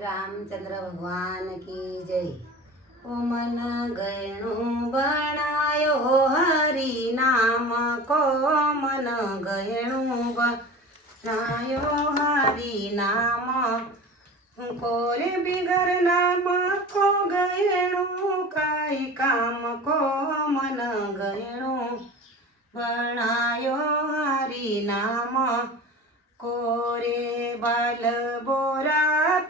रामचंद्र भगवान की जय। ओ मन गयणु बनायो हरि नाम को, मन गयणु बनायो हरि नाम को रे बिगर नाम को गयणु काई काम को, मन गयणु बनायो हरि नाम को रे बाल बोरा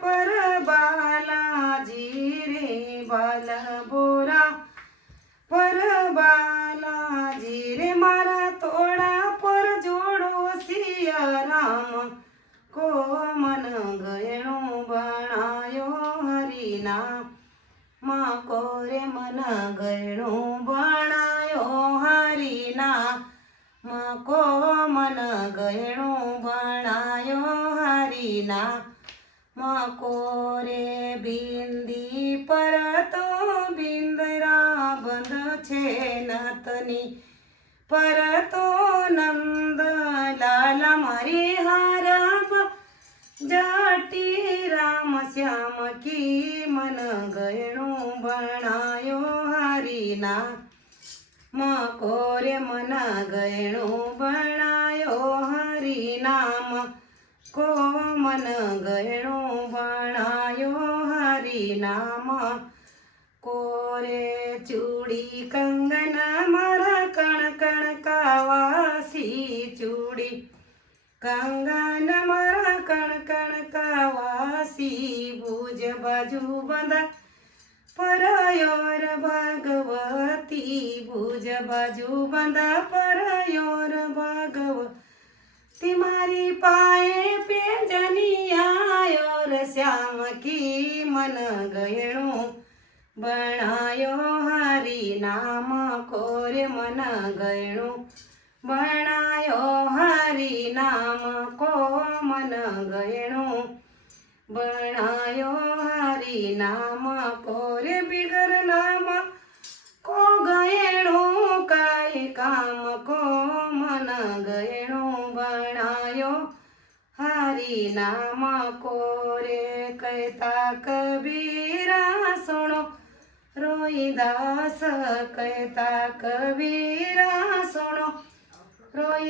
पर बालाजी रे बाल बोरा पर बालाजी रे मारा तोड़ा पर जोड़ो सिया राम को, मन गयणु बनायो हरि नाम को रे मन गयणु बनायो हरि नाम को, मन गयणु बनायो हरि नाम को रे बिंदी पर तो बिंदरा बंध छे नतनी पर तो नंद लाल मारी हारा जाटी राम श्याम की, मन गयणु बनायो हरि नाम को रे मन गयणु बनायो हरि नाम को, मन गयणु बनायो हरि नाम को रे चूड़ी कंगन मारा कण कण कावासी चूड़ी कंगन मारा कण कण कावासी भुज बाजू बंधा परयोर भगवती भुज बाजू बंधा परयोर भगवती मारी पाए पेंजनिया और श्याम की, मन गयणु बनायो हरि नाम को रे मन गयणु बनायो हरि नाम को, मन गयणु बनायो हरि नाम को रे बिगर नाम को गयणु काई काम को, मन गयणु बनायो हरि नाम को रे कहता कबीरा सुनो रोईदास कहता कबीरा सुनो रोई